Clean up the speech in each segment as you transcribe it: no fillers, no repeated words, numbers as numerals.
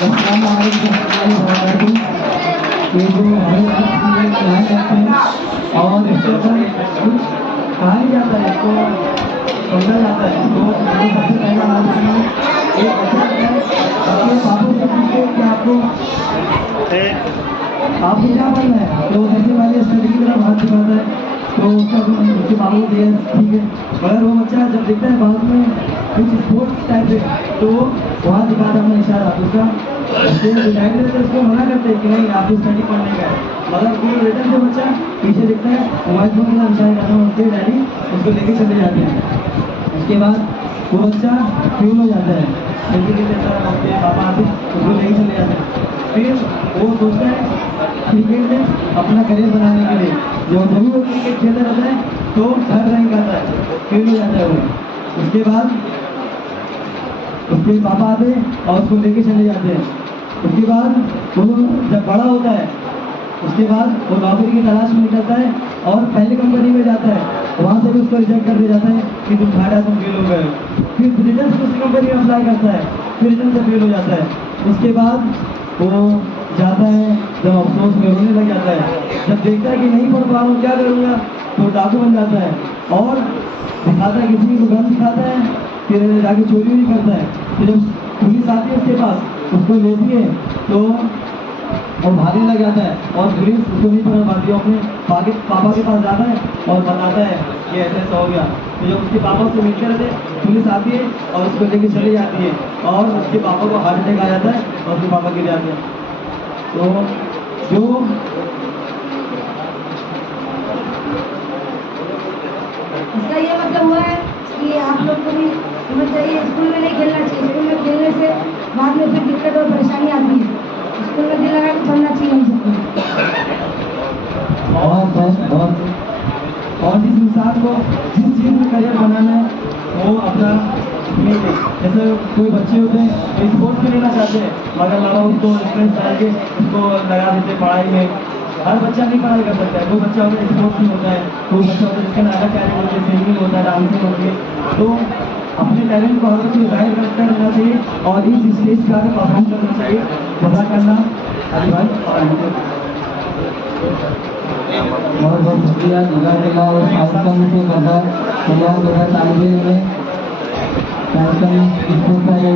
अस्सलाम वालेकुम ये जो हमारे क्लास करते हैं और इसके ऊपर कुछ कहा नहीं जाता है, इसको समझा जाता है। तो सबसे पहला आदमी एक अच्छा है अपने बाबू से पूछे कि आपको क्या बनना है। तो सबसे पहले स्टडी की तरफ हाथ दिखाता है तो उसके बाबू दिए ठीक है, मगर वो बच्चा जब देखता है बाद में कुछ स्पोर्ट्स टाइप है तो वहाँ दिखाता है अपना इशारा उसका उसको मना करते हैं कि नहीं आपको स्टडी पढ़ने का है, मगर वो रिटर्न जो बच्चा पीछे दिखता है मोबाइल फोन का इशारा करता है उसके डैडी उसको लेके चले जाते हैं। उसके बाद वो बच्चा फेल हो जाता है, पापा आते उसको लेके चले जाते हैं। फिर वो सोचता है क्रिकेट में अपना करियर बनाने के लिए, जब वो क्रिकेट खेलता रहता है तो थर्ड रैंक आता है, फेल हो जाता है वो। उसके बाद उसके पापा आते और उसको लेके चले जाते हैं। उसके बाद वो जब बड़ा होता है उसके बाद वो नौकरी की तलाश में निकलता है और पहली कंपनी में जाता है, वहाँ से भी उसको रिजेक्ट कर दिया जाता है कि तुम घाटा तुम फेल हो गए। फिर रिटर्न से उसी कंपनी में अप्लाई करता है, फिर रिटर्न से फेल हो जाता है। उसके बाद वो जाता है, जब अफसोस में रोने लग जाता है, जब देखता है कि नहीं पढ़ पा रहा हूँ क्या करूँगा, तो डाकू बन जाता है और दिखाता है किसी को गन दिखाता है, फिर जाके चोरी भी करता है। तो जब पुलिस आती है उसके पास उसको लेती है तो और भागने लग जाता है और पुलिस उसको नहीं पकड़ पाती, अपने पापा के पास जाता है और बताता है कि ऐसा ऐसा हो गया। तो जब उसके पापा से मिलते रहते पुलिस आती है और उसको लेके चली जाती है और उसके पापा को हार्ट अटैक आ जाता है और उसके पापा गिर जाते हैं। तो जो इसका ये मतलब हुआ है कि आप लोग को भी समझ चाहिए स्कूल में नहीं खेलना चाहिए, स्कूल में खेलने से बाद में फिर दिक्कत और परेशानी आती है। स्कूल में दिल लगा के पढ़ना चाहिए हम सबको। और जिस इंसान को जिस चीज़ में करियर बनाना है वो अपना जैसे कोई बच्चे होते हैं तो स्पोर्ट्स में लेना चाहते हैं मगर माँ बाप उनको इंटरेस्ट डाल के उसको लगा देते पढ़ाई में। हर बच्चा नहीं पढ़ाई कर सकता है, कोई बच्चा होता है स्पोर्ट्स में होता है, कोई बच्चा होता है जिसका अलग टैलेंट होता है, सिंगिंग होता है, डांसिंग होती है। तो अपने टैलेंट को हर बच्चे जाहिर करते रहना चाहिए और इस स्टेज पर आकर परफॉर्म करना चाहिए। मजा करना अली भाई बहुत बहुत शुक्रिया जज़ाकल्लाह। और कार्यक्रम से बता तैयार होगा तालिबे में कार्यक्रम स्कूल का जो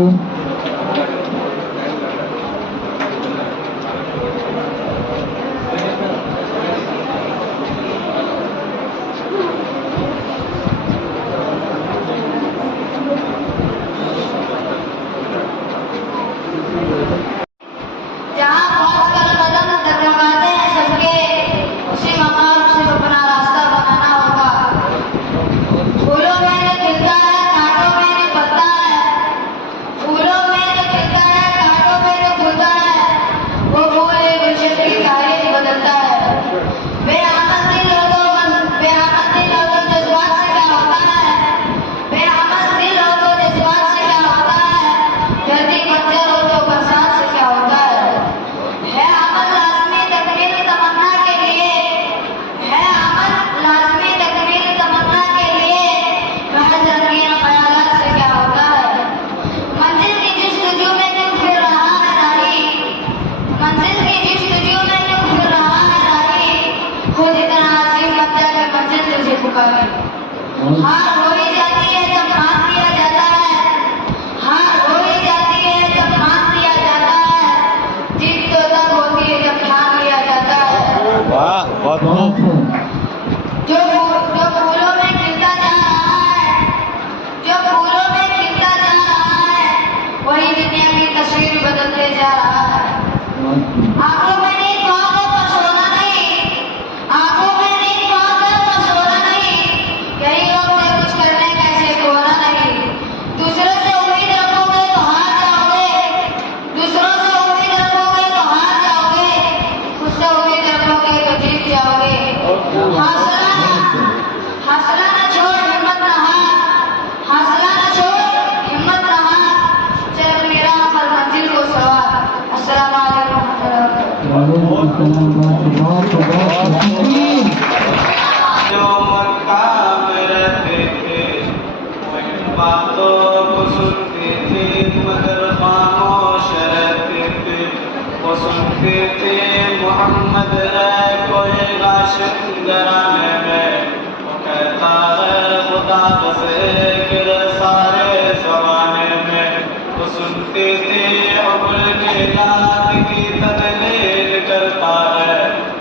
हार हो ही जाती है जब मान दिया जाता है, हार हो ही जाती है जब मान दिया जाता है, जीत तो तब होती है जब ठान लिया जाता है। वाह बहुत खूब। जो फूलों में खिलता जा रहा है, जो फूलों में खिलता जा रहा है, वही दुनिया की तस्वीर बदलते जा रहा है। आंखों में नहीं ख्वाब है पर सोना नहीं, आंखों में नहीं ख्वाब है पर सोना नहीं, यही वक्त है कुछ करने का ऐसे खोना नहीं। दूसरों से उम्मीद रखोगे तो हार जाओगे, दूसरों से उम्मीद रखोगे तो हार जाओगे, खुद से उम्मीद रखोगे तो जीत जाओगे। हौसला न छोड़ हिम्मत न हार, हौसला न छोड़ हिम्मत न हार, चल अपनी राह पर मंजिल को सवार। अस्सलाम जो मन काम रहते थे बातों को सुनते थे मगर खामोश रहते थे। बस एक सारे जमाने में वो सुनते थे अब्र के नात की तदलील करता है,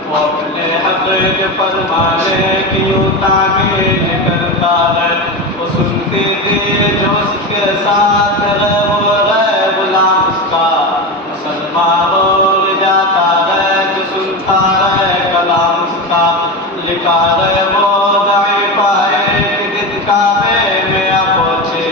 वो अपने हक के फरमाने की तामील करता है। वो सुनते थे जो उसके साथ है वो है गुलाम उसका, मुसलमान हो जाता है जो सुनता है कलाम उसका। लिखा है वो दाई पाए कि दिन काबे में आ पहुंचे,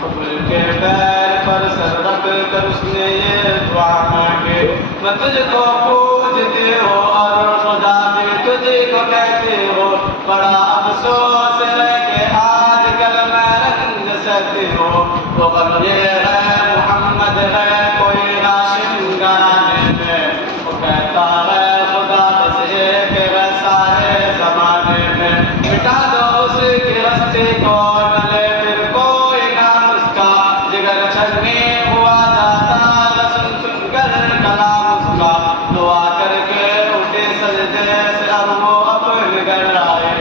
कब्र के पैर पर सर रख कर उसने ये दुआ मांगे, मैं तुझको पूजते हो और खुदा भी तुझको कहते हो, बड़ा अफसोस है कि आज कल मैं रंग सकते हो। वो गम ये है मोहम्मद है कोई राशिन गाने में, वो कहता है खुदा बस एक सारे जमाने में, मिटा दो उसके रस्ते को मिले फिर कोई नाम उसका, जिगर छलने हुआ जाता सुन सुन कर कलाम उसका। दुआ करके उठे सजदे से अब वो अपने घर आए,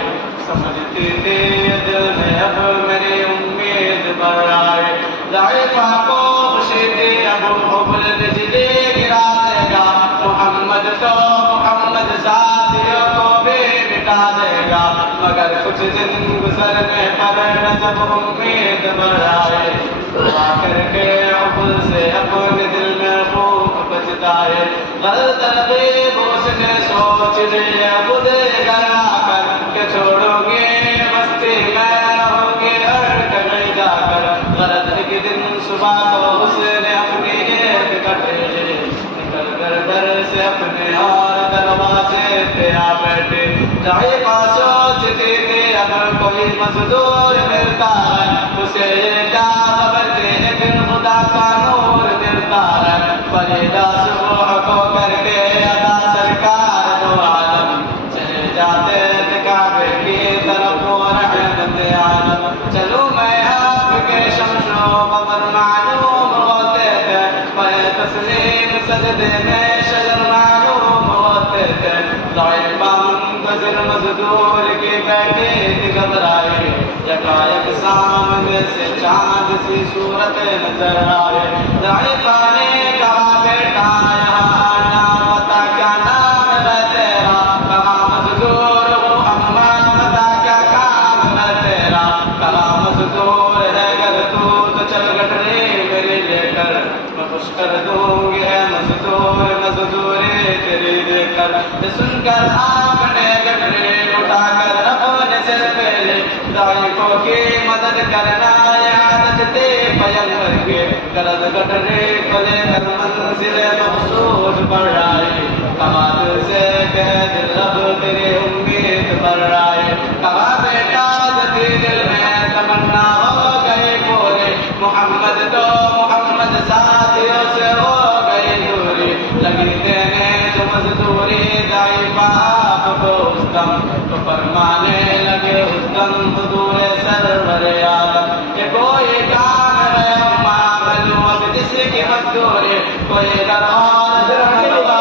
समझते थे दिल में अब मेरी उम्मीद बढ़ आए। ज़ाइफा को खुशी थी अब हुब्बुल बिजली गिरा देगा, मोहम्मद तो मोहम्मद साथियों को भी मिटा देगा। मगर कुछ दिन गुजरने पर जब उम्मीद बढ़ आए, दुआ करके हुब्बुल से अपने दिल में खूब बचता है। गलत तरकीब उसने सोच लिया खुद घर आकर के छोड़ोगे मस्ती में रहोगे हर कहीं जाकर। गलत एक दिन सुबह को उसने अपनी एक कटरे निकल कर घर से अपने और दरवाजे पे आ बैठे। ज़ाइफा सोचती थी अगर कोई मजदूर मिलता है उसे ये क्या खबर थी, लेकिन खुदा का नूर मिलता है। फरीदा सुबह को करके अदा सरकार दो आलम चले जाते थे काबे की तरफ रहमत आलम। चलो मैं आपके शमशो कमर मालूम होते थे, पर तस्लीम सजदे में शजर मालूम होते थे। ज़ाइफा मुंतज़िर मजदूर की बैठी थी घबराई, यकायक सामने से चांद सी सूरत नजर आए। ज़ाइफा ने कहा बेटा यहाँ आना, बता क्या नाम है तेरा, कहा मजदूर हूँ अम्मा, बता क्या काम है तेरा, कहा मजदूर है अगर तू तो चल गठरी मेरी लेकर, मैं खुश कर दूंगी है मजदूर मजदूरी तेरी लेकर। सुनकर आपने गठरी उठाकर अपने सिर पे ले, ज़ाइफों की मदद करना याद थे पैगंबर के, गलत गठरी को लेकर मंजिल मकसूद बढ़ आए। कहा दिल से कह दिल अब तेरी उम्मीद बढ़ आए। कहा बेटा जति दिल में तमन्ना हो गई पूरी, मोहम्मद तो मोहम्मद साथियों से हो गई दूरी। लगी देने जो मजदूरी ज़ाइफा आपको उस दम, तो फरमाने लगे उस दम हुज़ूर सरवर आलम, ये कोई काम है अम्मा बलू अब जिसकी मजदूरी, कोई घर और ज़रूरत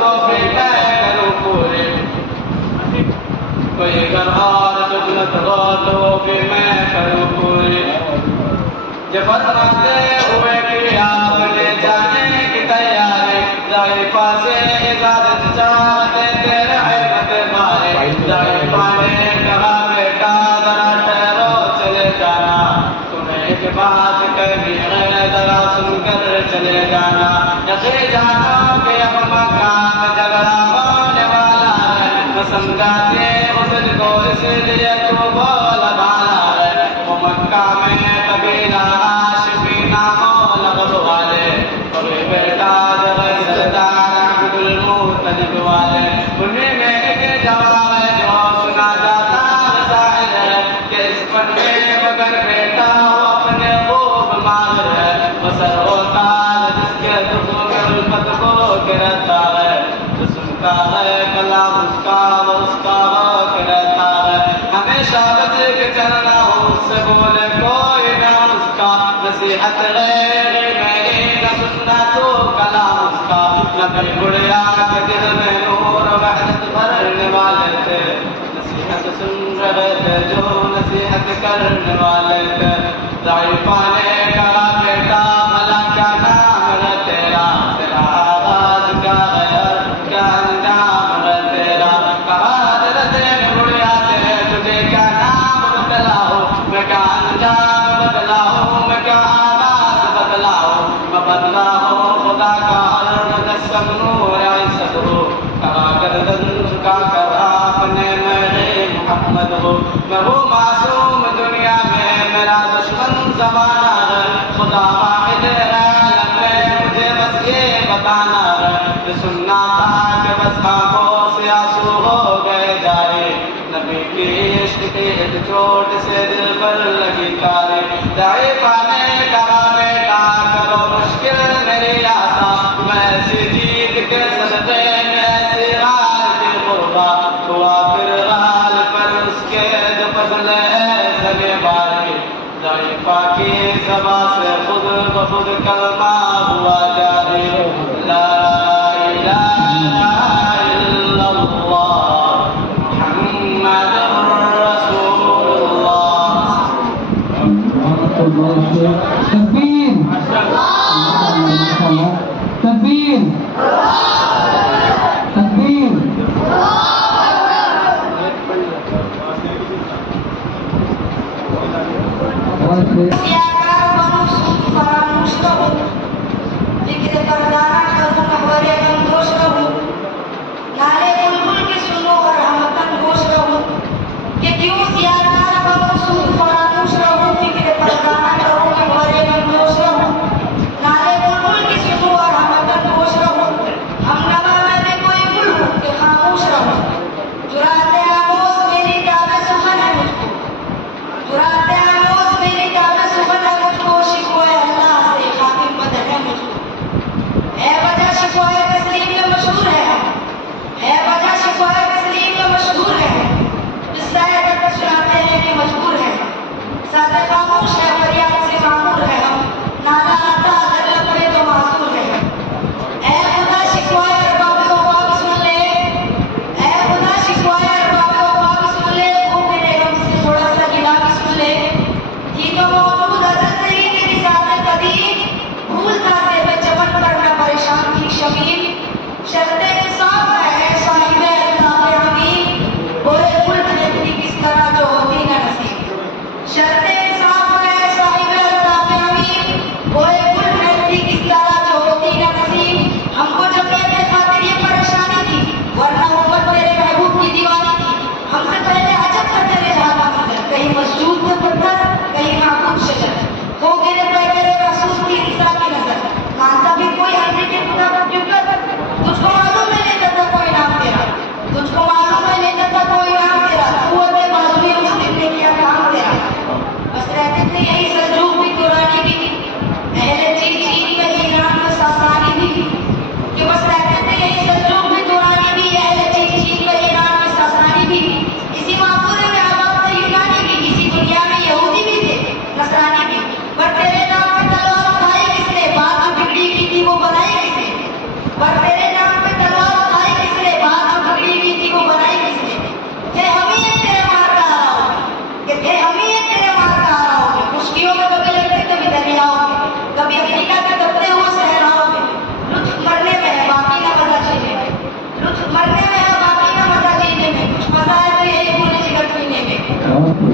को भी मैं करूँ पूरी, कोई घर और ज़रूरत हो तो भी मैं करूँ पूरी। ये फरमाते हुए कि आपने जाने की तैयारी, ज़ाइफा से इजाज़त चाहते तेरे रहमत मारे। ज़ाइफा ने कहा बेटा जरा ठहरो चले जाना, तुम्हें एक बात कहनी है जरा सुनकर चले जाना। यकीन जानो कि अब मक्का में झगड़ा होने वाला है, मैं समझाते हो तुझको इसलिए तू बोल भाला है। वो मक्का में कबीला हाशिमी नामो लक़ब वाले, और बेटा जब सरदार अब्दुल मुत्तलिब वाले, उन्हीं में एक जवाब है जो सुना जाता साहिल है कि इस फन में मगर बेटा अपने खूब माल है। बसर होता जिसके दुख में उल्फत को गिरता है, जो सुनता है कलाम उसका वो उसका हो रहता है। हमेशा बच के चलना हो उससे बोले कोई ना उसका, नसीहत गैर में न सुनना तो कलाम उसका। नबी बुढ़िया के दिल में नूर वहदत भरने वाले थे, नसीहत सुन रहे थे जो नसीहत करने वाले थे। ज़ाइफा ने कहा बेटा भला क्या नाम है तेरा, तेरा आवाज क्या है, क्या अंजाम है तेरा। कहा हज़रत बुढ़िया से तुझे क्या नाम बतलाऊं, मैं क्या अंजाम बतलाऊं, मैं क्या आवाज बतलाऊं। मैं बदला हो खुदा का और मुजस्सम नूर इज़्ज़त हो, कहा गर्दन झुका कर आपने मेरे मोहम्मद हो। मैं वो मासूम दुनिया में मेरा दुश्मन ज़माना है, खुदा वाहिद आलम में मुझे बस ये बताना है। ये सुनना था कि बस आंखों से आंसू हो गए जाए, नबी के इश्क के एक चोट से दिल पर लगी कारी। ज़ाइफा ने कहा बेटा करो मुश्किल मेरी आशा, मैं ऐसी जीत के सदक़े में ऐसी हार के क़ुर्बा हुआ फिर हाल पर उसके जो फज़ल है सगे बारी। ज़ाइफा की ज़बां से खुद ब खुद कलमा हुआ जारी, ला इलाहा इल्लल्लाह मुहम्मदुर रसूलुल्लाह। तकबीर, तकबीर, तकबीर। और फिर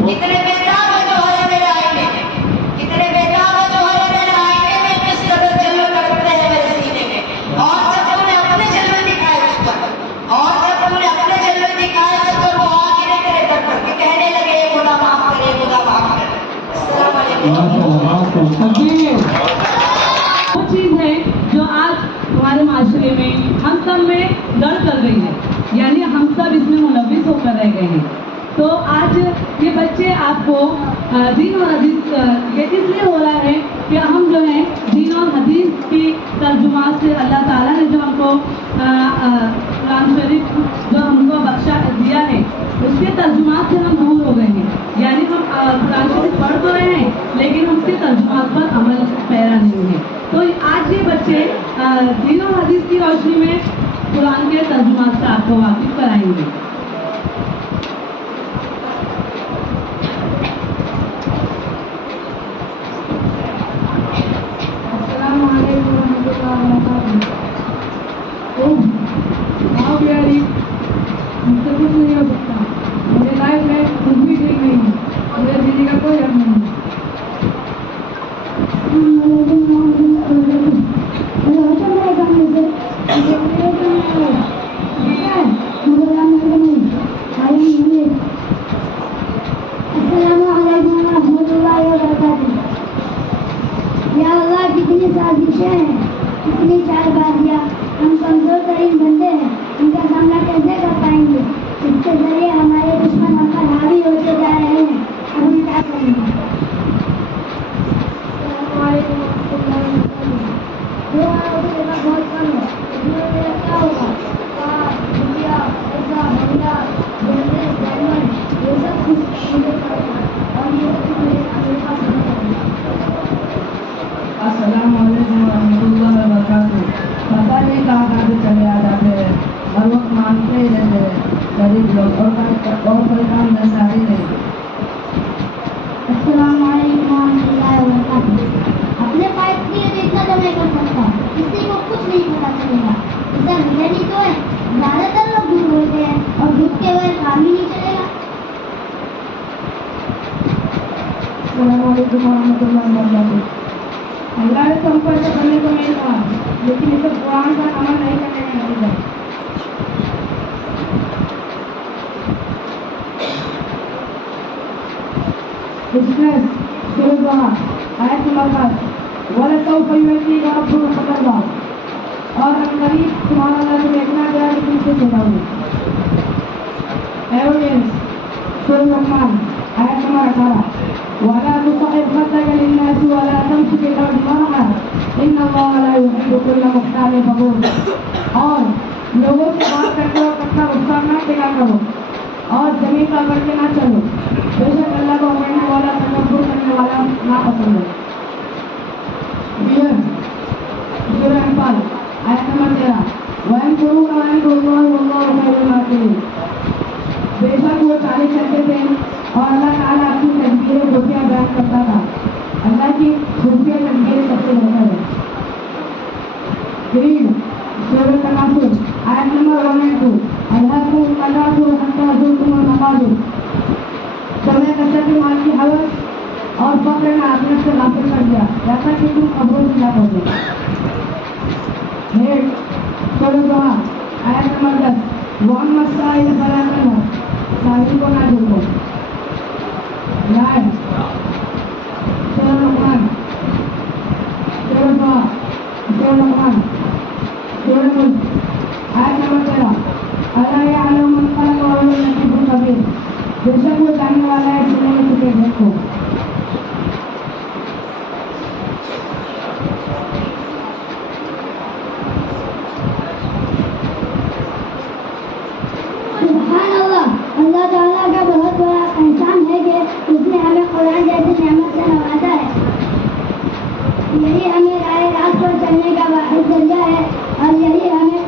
कितने बेताब है जो है मेरे आईने में, कितने बेताब है जो है मेरे आईने में, किस कदर जलवे करते हैं मेरे सीने में। और जब तुमने अपने जलवे दिखाए उस पर, और जब तुमने अपने जलवे दिखाए उस पर, वो आ गिरे तेरे दर पर के कहने लगे खुदा माफ करे, खुदा माफ करे। अस्सलाम वालेकुम। वो चीज़ है जो आज हमारे माशरे में हम सब में लड़ चल रही है, यानी हम सब इसमें मुलविस होकर रह गए हैं। तो आज ये बच्चे आपको दीन और हदीस ये इसलिए हो रहा है कि हम जो है दीन और हदीस की तर्जुमात से अल्लाह ताला ने जो हमको कुरान शरीफ जो हमको बख्शा दिया है उसके तर्जुमात से हम दूर हो गए हैं। यानी हम कुरान शरीफ पढ़ तो रहे हैं लेकिन उसके तर्जुमात पर अमल पैरा नहीं है। तो आज ये बच्चे दीन और हदीस की रोशनी में कुरान के तर्जुमात से आपको वाकिफ कराएंगे। इतनी चालबाजियाँ, हम कमजोर तरीन बंदे हैं, इनका सामना कैसे कर पाएंगे? इसके जरिए हमारे दुश्मन हम पर हावी होते जा रहे हैं। अब हम क्या करेंगे? बहुत कम है, इसमें मेरा क्या होगा? कार, रुपया, पैसा, बंगला, जंगल, डायमंड, ये सब कुछ मुझे पड़ेगा और ये सब मुझे मेरे पास नहीं पड़ेगा। अस्सलाम वालेकुम रहमतुल्लाहि व बरकातुहू। पता नहीं कहाँ से चले आ जाते हैं, हर वक्त मांगते ही रहते हैं गरीब लोग, और कोई काम धंधा ही नहीं। अस्सलाम वालेकुम रहमतुल्लाहि व बरकातुहू। अपने पाइप के लिए इतना तो नहीं कर सकता, किसी को कुछ नहीं पता चलेगा। इसका रीजन ही तो है, ज्यादातर लोग झूठ बोलते हैं और झूठ के बगैर काम ही नहीं चलेगा। अस्सलाम वालेकुम रहमतुल्लाहि व बरकातुहू। अल्लाह ने तुमको ऐसा करने को नहीं कहा, लेकिन इसे कुरान का अमल नहीं करने का नतीजा। बिजनेस शुरू हुआ आयत नंबर 5 वाला सौ परिवर्ती का पूर्ण फतवा और करीब तुम्हारा अल्लाह तुम्हें इतना गया कि तुमसे चलाओगे। एविडेंस शुरू रहमान आयत नंबर 18 वाला तुसाहिब खतक लिन्नास वाला तमशी के तरफ मरहा इन्नल्लाह ला युहिब्बु कुल्ला मुख्तालिन फखूर। और लोगों से बात करते हो कट्टा गुस्सा ना टिका करो और जमीन पर करके ना चलो, बेशक अल्लाह को मानने वाला तकब्बुर करने वाला ना पसंद है। सूरह अनफाल आयत नंबर 13 वयम कुरू का वयम कुरुल्लाह वल्लाहु खैरुल माकिरीन। बेशक वो चाले चलते थे और अल्लाह ताला अपनी तदबीरें खुफिया बयान करता था। अल्लाह की खुफिया तदबीरें सबसे बेहतर है। ग्रीड सूरह तकासुर आयत नंबर 1 और 2 अल्लाहकुम तकासुर हत्ता ज़ुरतुमुल मकाबिर। तुम्हें कसरत माल की हवस और फक्र ने आखिरत से गाफिल कर दिया, जैसा कि तुम कब्रों से जा पहुंचे। हेड सूरह दुहा आयत नंबर 10 वन मसाइल फला साहिब को ना झूठो। लाइन सूरह रहमान सूरह दुहा सूरह रहमान सूरह मुल्क आयत नंबर 13 अला यअलमु मन खलक़ व हुवल लतीफुल खबीर। बेशक वो जानने वाला है सुनने में छुपे भेद को। सुभान अल्लाह, अल्लाह ताला का बहुत बड़ा एहसान है कि उसने हमें कुरान जैसी नेमत से नवाजा है। यही हमें राह रास्त पर चलने का वाहिद जरिया है और यही हमें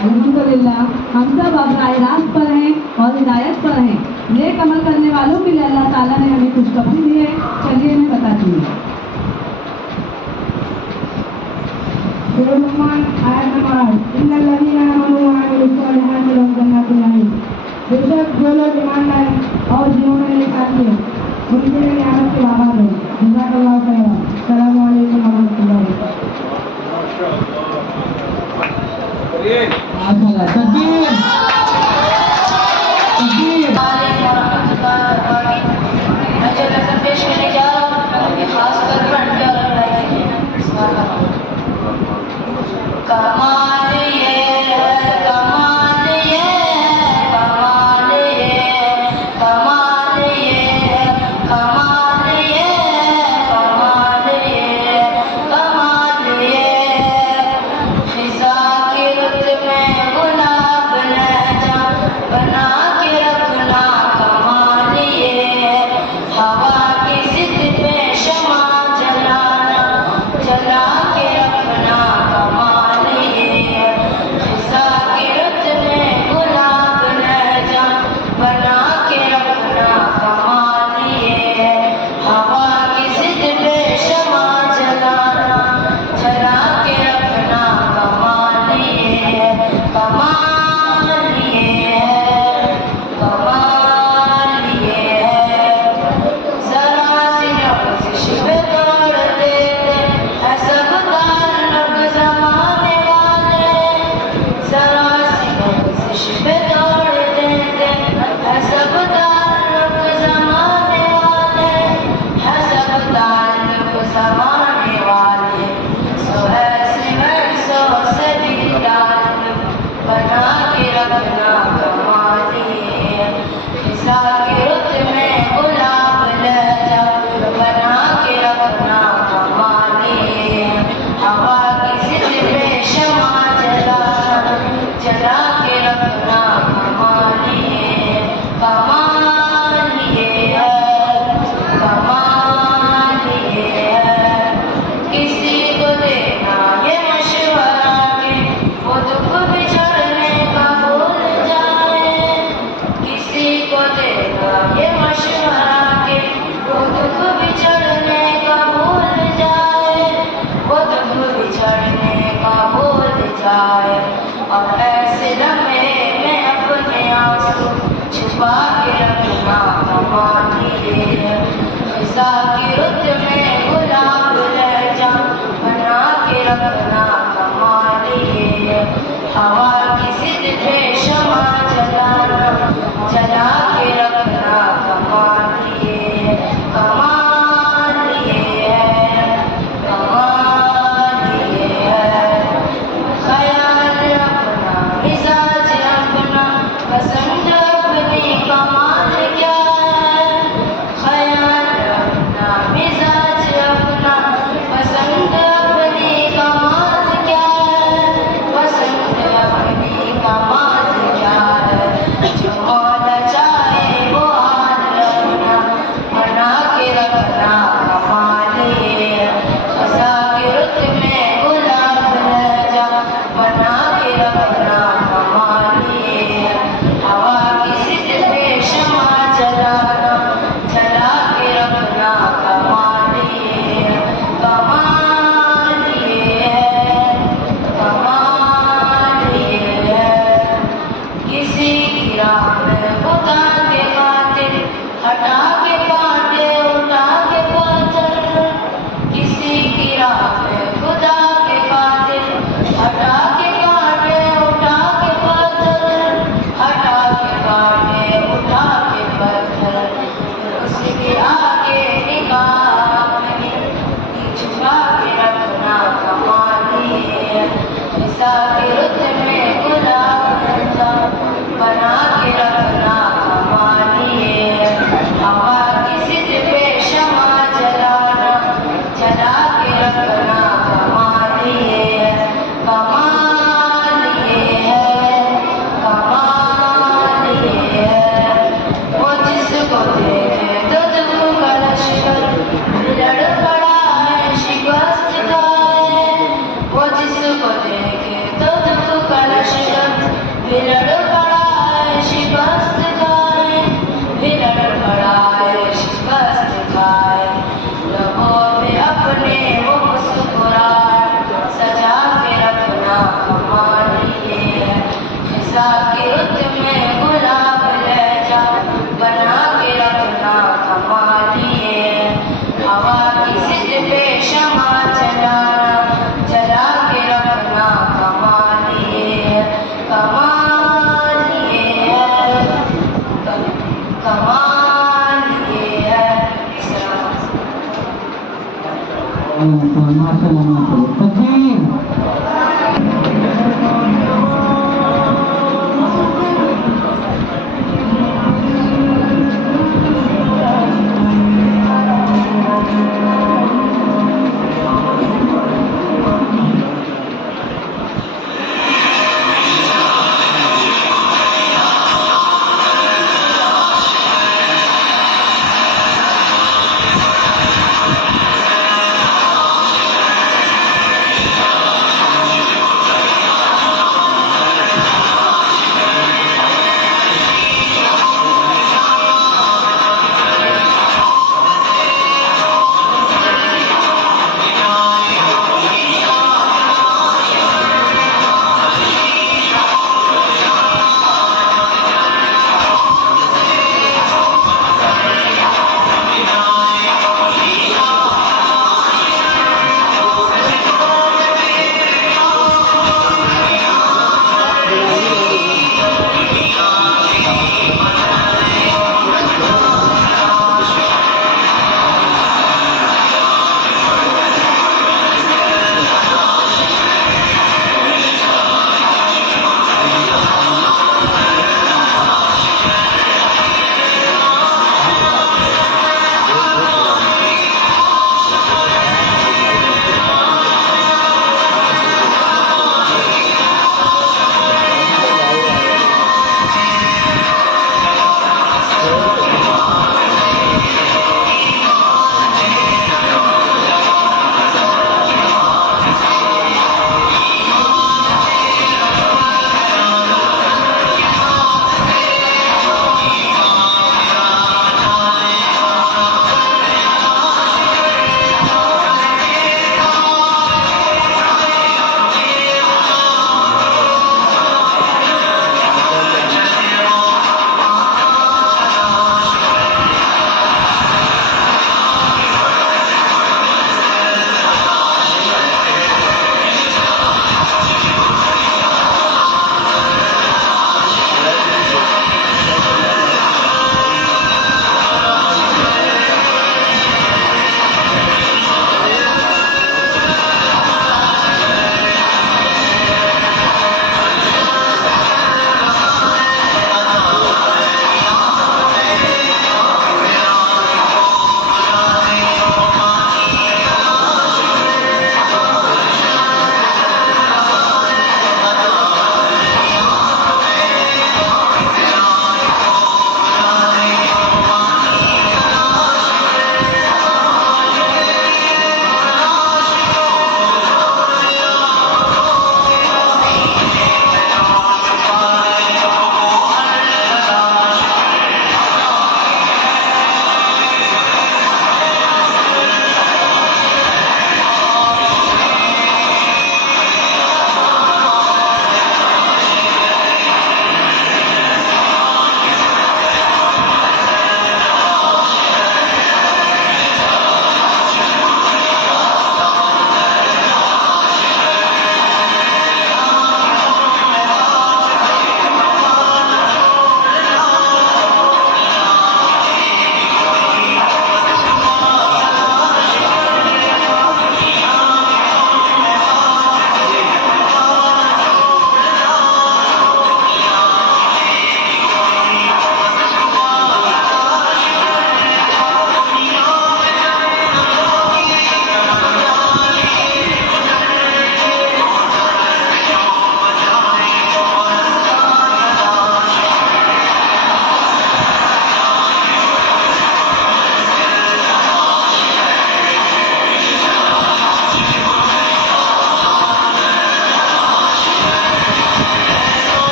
अल्हम्दुलिल्लाह हम सब अब राह रास्त पर हैं और हिदायत पर हैं। नेक अमल करने वालों के लिए अल्लाह ताला ने हमें खुशखबरी दी है। चलिए मैं बताती हूँ। सूरह रहमान आयत नंबर 8 इन्नल लज़ीना आमनू व अमिलुस सालिहाति लहुम जन्नातुन नईम। बेशक जो लोग ईमान लाए और जिन्होंने नेक काम किए उनके लिए नियामत के बागान हैं। जज़ाकल्लाहु खैरन। अस्सलामु अलैकुम व रहमतुल्लाहि व बरकातुहू। माशाल्लाह तकबीर तकबीर। मैं जो लेसन पेश करने जा रहा हूँ ये खास कर पढ़ने और लड़ाई के लिए कमाल ये कमाल ये कमाल ये कमाल ये कमाल ये कमाल ये कमाल ये फिजा की रुत में गुलाब लहजा बना के रखना कमाल ये हवा की जिद पे शमा जलाना जला के रखना कमाल ये चला के रखना कमाल ये है, कमाल ये है, कमाल ये है। किसी को देना ये मशवरा के वो दुख बिछड़ने का भूल जाए, किसी को देना ये मशवरा के वो दुख बिछड़ने का भूल जाए, वो दुख बिछड़ने का भूल जाए। और ऐसे लम्हे में अपने आंसू छुपा के रखना कमाल ये है, खिसा की रुत में गुलाब लहजा बना के रखना कमाल ये है। हवा की जिद पे शमा जलाना जला के रखना कमाल ये है, कमाल ये है, कमाल ये है। ख्याल अपना मिजाज अपना पसंद अपनी कमाल क्या है, ख्याल अपना मिजाज अपना पसंद अपनी कमाल क्या है, पसंद अपनी कमाल क्या है। जो मौला चाहे वो हाल रखना बना के रखना कमाल ये है, खसा की रुत में गुलाब लहजा बना के रखना कमाल ये है। हवा की जिद पे शमा जलाना जला के रखना कमाल ये है, कमाल ये है, कमाल ये है। किसी की राह में खुदा के खातिर हटा के कांटे उठा के पत्थर, किसी की राह में खुदा के खातिर हटा के कांटे उठा के पत्थर, हटा के कांटे उठा के पत्थर। उसके आगे निगाह अपनी छुपा के रखना कमाल ये है, खिसा की रुत में गुलाब लहजा बना के रखना कमाल ये है। हवा की जिद पे शमा जलाना जला के रखना कमाल ये है, कमाल ये है, कमाल ये है। वो जिसको देखे तो दुख का लश्कर लड़ पड़ा है शिकस्त खाए, वो जिसको देखे तो दुख का लश्कर लड़ पड़ा है शिकस्त खाए, लड़ पड़ा है शिकस्त खाए। लबों पे अपने वो मुस्कुराहट सजा के रखना कमाल ये है, खिसा की रुत में गुलाब लहजा बना के रखना कमाल ये है। हवा की जिद पे शमा जलाना जला के रखना कमाल ये है, कमाल ये है, कमाल ये है। माशाल्लाह माशाल्लाह तकबीर।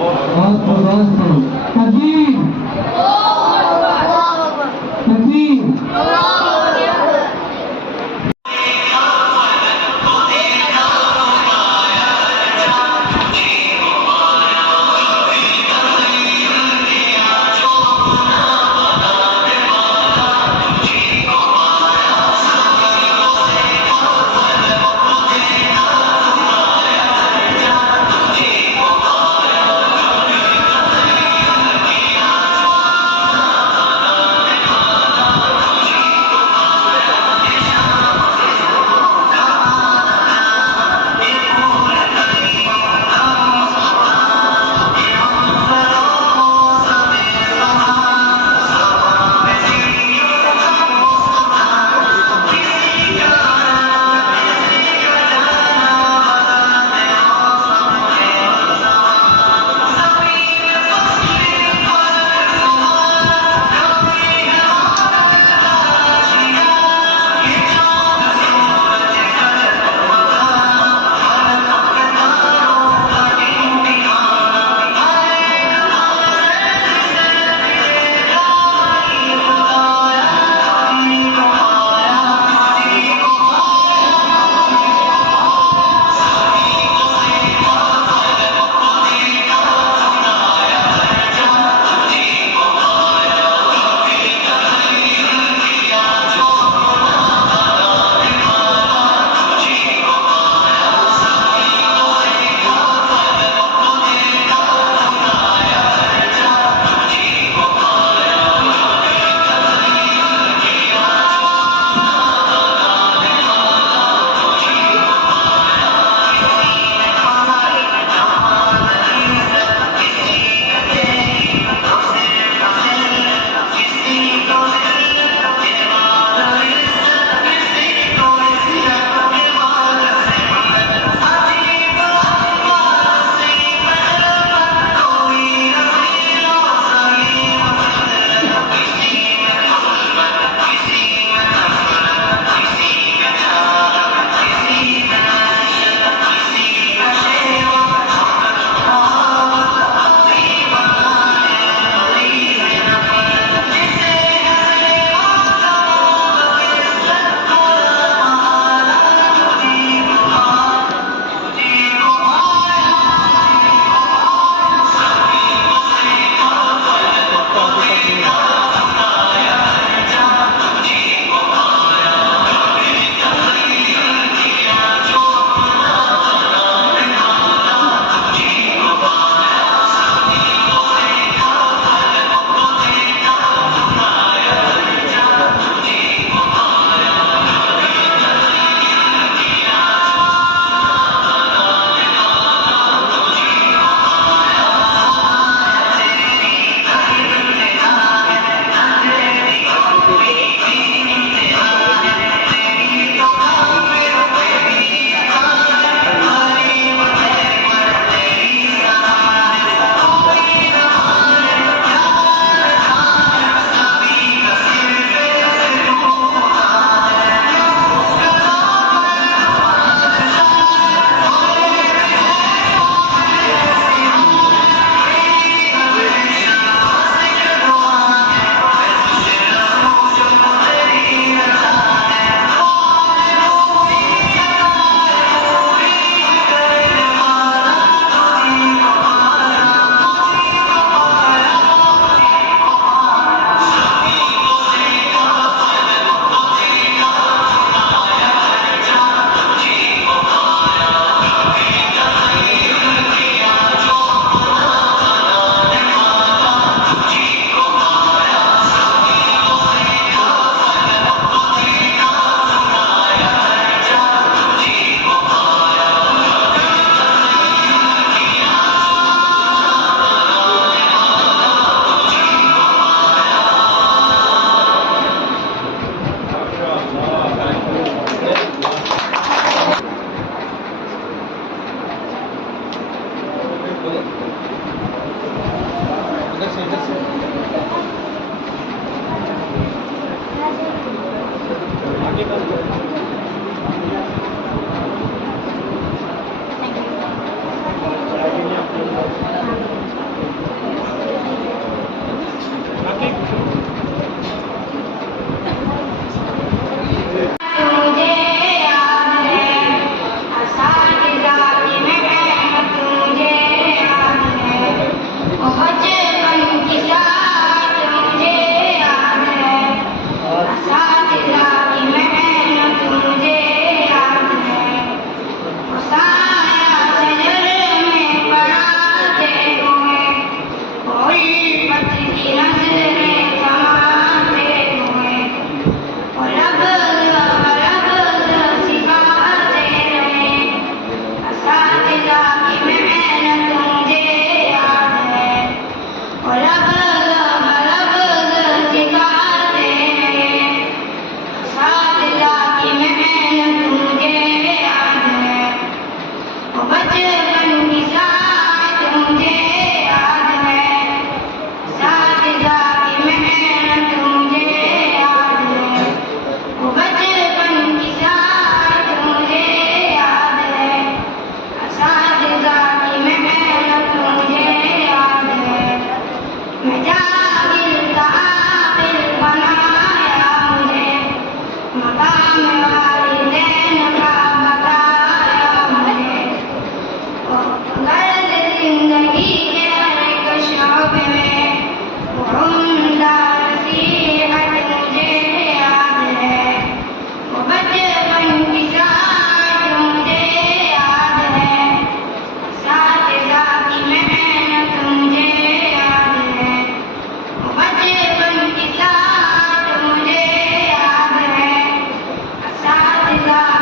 बहुत खूब तकबीर तकबीर।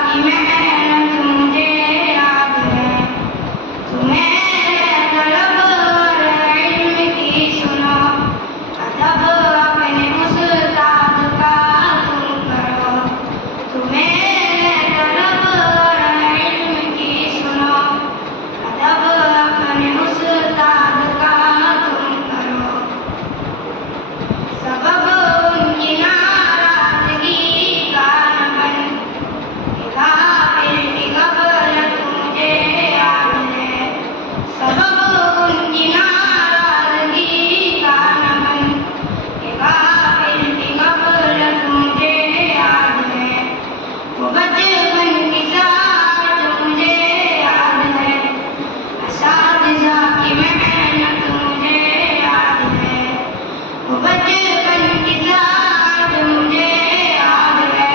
की मेहनत मुझे याद है, तुम्हें तलब और इल्म की सुनो, अदब अपने उस्ताद का तुम करो, तुम्हें तलब और इल्म की सुनो, अदब अपने उस्ताद का तुम करो। सबब उनकी नाराजगी का न बन, गाफिल की गफलत मुझे याद है, सबब उनकी नाराजगी का न बन, गाफिल की गफलत मुझे याद है। वो बचपन की साथ मुझे याद है, असातिज़ा की मेहनत मुझे याद है, वो बचपन की साथ मुझे याद है,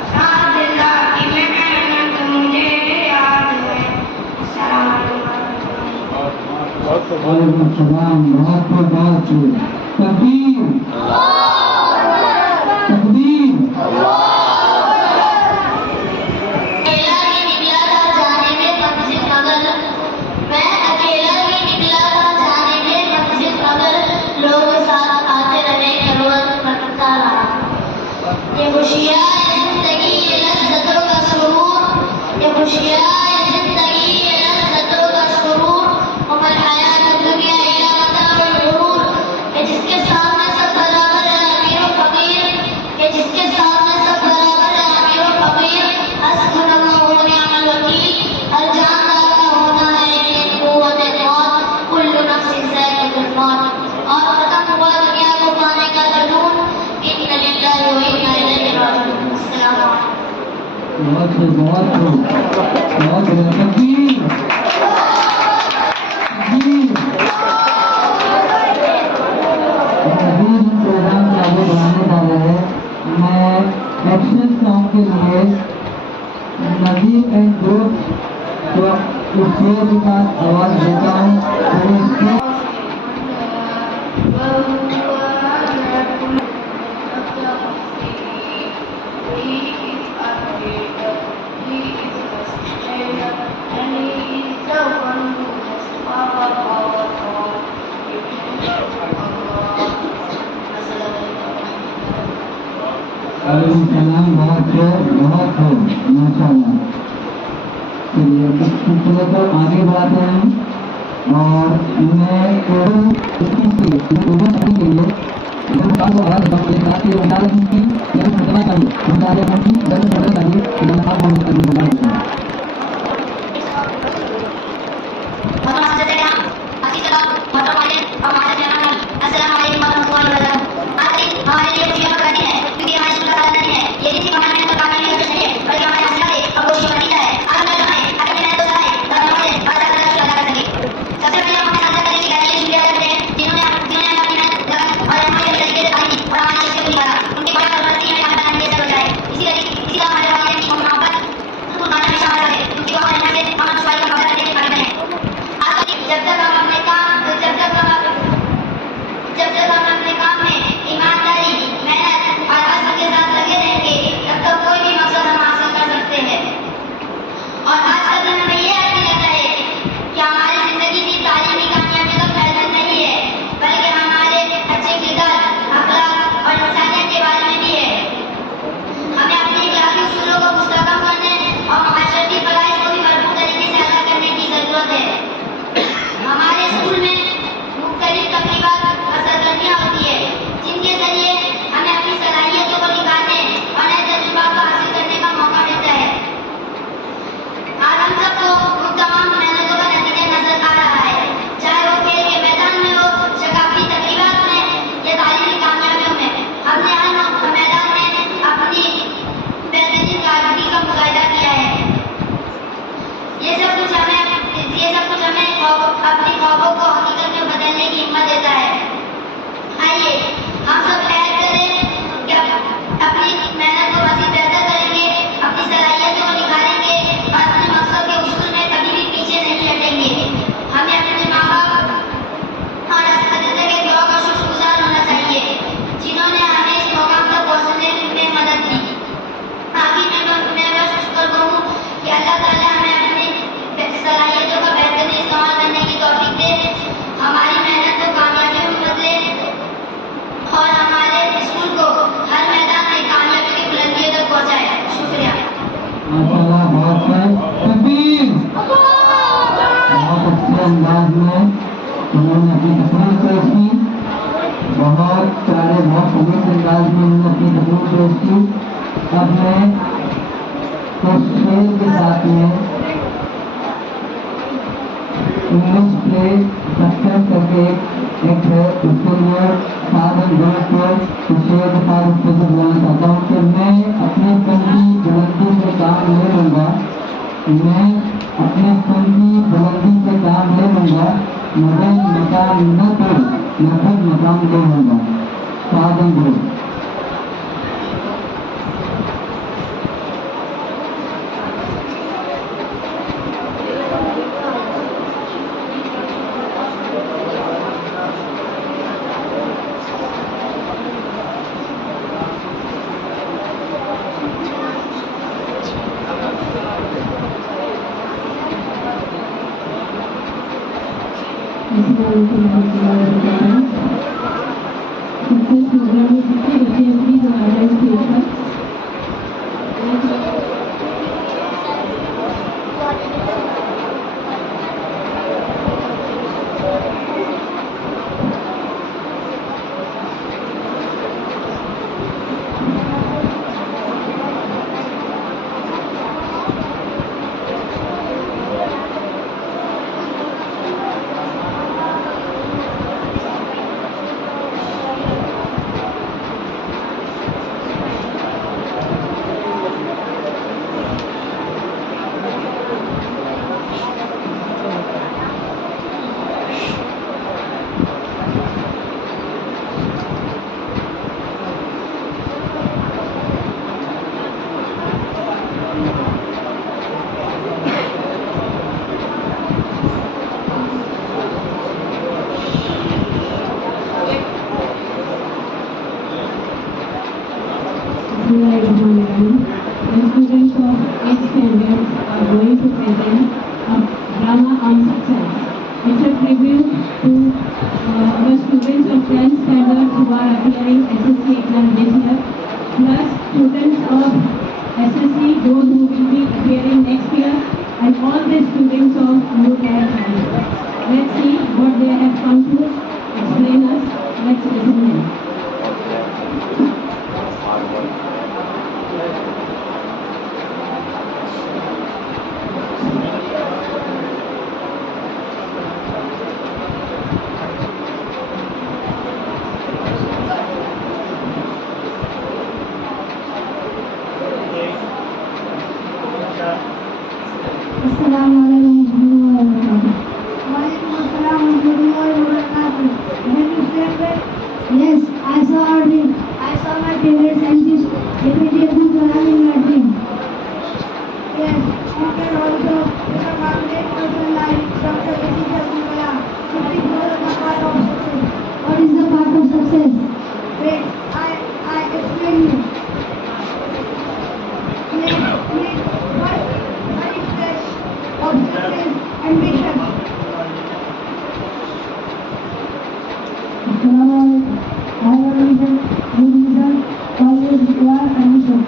असातिज़ा की मेहनत मुझे याद है। अस्सलाम वालेकुम। वालेकुम सलाम। बहुत तकबीर तकबीर। अकेला ही निकला था जाने में मंजिल मगर, मैं अकेला ही निकला था जाने में मंजिल मगर, लोग साथ आते रहे खलवत भटकता रहा। ये खुशियाँ ये जिंदगी ये लज़्ज़तों का सुरूर, ये खुशियाँ ये जिंदगी ये लज़्ज़तों का सुरूर, उमर हयात दुनिया इला मताउल गुरूर। ये जिसके सामने सब बराबर है अमीर और फकीर, ये जिसके सामने सब बराबर है अमीर और फकीर, हस्बुनल्लाहु व निअमल वकील। हर जानदार का होना है एक कुव्वत मौत, कुल्लु नफ्सिन ज़ाइक़तुल मौत। और खत्म हुआ दुनिया को पाने का जुनून, इन्ना लिल्लाहि व इन्ना इलैहि राजिऊन। अस्सलामु अलैकुम। बहुत तकबीर तकबीर। प्रोग्राम से आगे बढ़ाने जा रहे हैं। मैं एक्शन सॉन्ग के लिए नदीम एंड ग्रुप को इस शेर के साथ आवाज देता हूँ। सलाम। बहुत हो माशाल्लाह। चलिए चलो तो आगे बढ़ाते हैं और मैं इसी तरह हमारे वालिदैन की मोहब्बत अंदाज में उन्होंने अपनी तकरीर पेश की, बहुत प्यारे बहुत सलीस अंदाज में उन्होंने अपनी तकरीर पेश की। अब मैं उस शेर के साथ में इंग्लिश प्ले सक्सेस करके एक है, उसके लिए साधन गलत है, तो शेर के साथ उसको बुलाना चाहता हूँ कि मैं अपने फन की बुलंदी से काम ले लूँगा, मैं अपने फन की बुलंदी से काम ले लूँगा, मुझे मकाम न दो, मैं खुद मकाम ले लूँगा। साधन गलत। Yes, I saw our dream. I saw my favorite scientist, APJ Abdul Kalam in my dream. Yes, you can also become a great person like Dr. APJ Abdul Kalam. It is the part of success. What is the part of success? Wait, I explain you. What is that of success, ambition? I have a vision, good vision, always require ambition.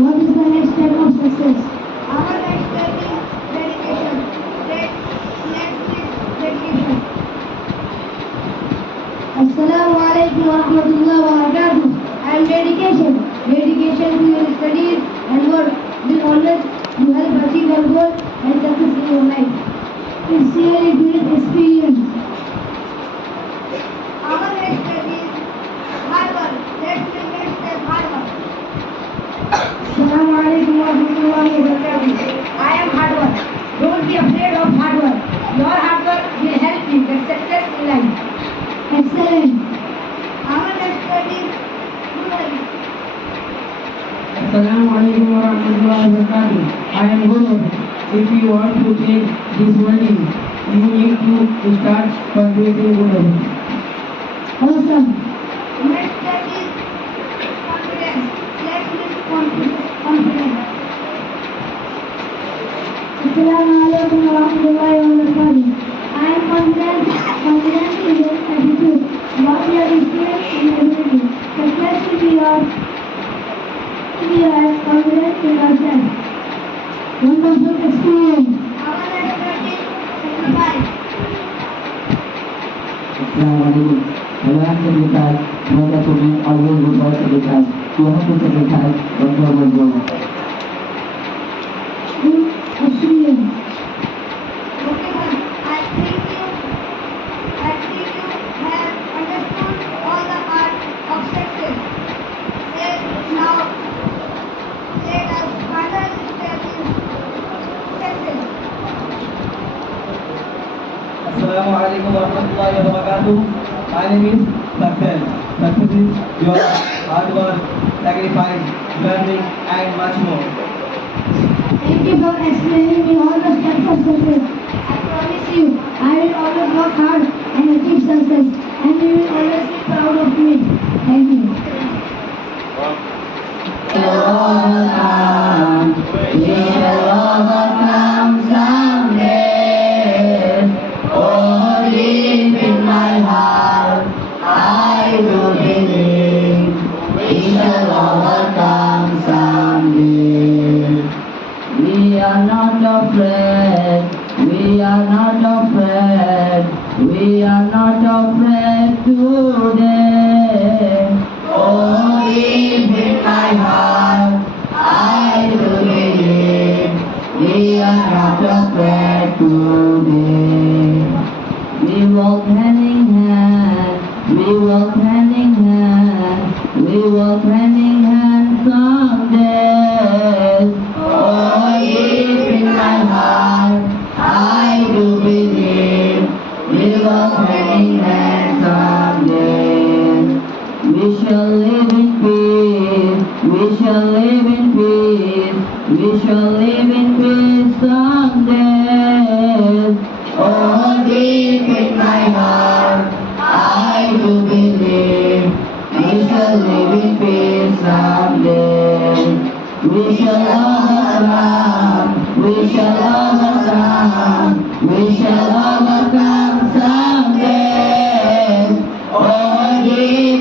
What is the next step of success? Our next step is dedication. Next is dedication. Assalamu alaikum wa rahmatullahi wa barakatuh. And dedication. Dedication to your studies and work will always help achieve your goal and success in your life. It's really great experience. Our next step is hard work. Let's make next step hard work. Assalamu alaikum wa rahmatullahi wa barakatuh. I am hard work. Don't be afraid of hard work. Your hard work will help you get success in life. Excellent. Our next step is Guru. Assalamu alaikum wa rahmatullahi wa barakatuh. I am Guru. If you want to change this world, you need to start cultivating good habits. Awesome. Next step is confidence. Let's build confidence. Assalamu alaikum wa rahmatullahi wa barakatuh. I am confident in your attitude, what your experience and ability. Success is yours. You have confidence in yourself. Wonderful experience. Our next step is Assalamualaikum. Hello, I'm Sabitai. Brother to me, always good for Sabitai. You have to Sabitai. Bonjour. Good afternoon. Okay, sir. I think you have understood all the art of success. Now, let us further step in success. Assalamualaikum warahmatullahi wabarakatuh. My name is Success. Success is your hard work, sacrifice, learning, and much more. Thank you for explaining me all the steps of success. I promise you, I will always work hard and achieve success, and you will always be proud of me. Thank you. We will overcome someday. Oh, deep in my heart, I do believe we shall overcome someday. We are not afraid. We are not afraid. We are not afraid today. Oh, deep in my heart, I do believe we are not afraid today. We walk hand in hand. We walk hand in hand. We walk hand in hand someday. Oh, deep in my heart, I do believe we walk hand in hand someday. We shall live in peace. We shall live in peace. We shall live in peace someday. Oh, deep in my heart, I do believe we shall live in peace someday. We shall overcome. We shall overcome. We shall overcome someday. Oh, deep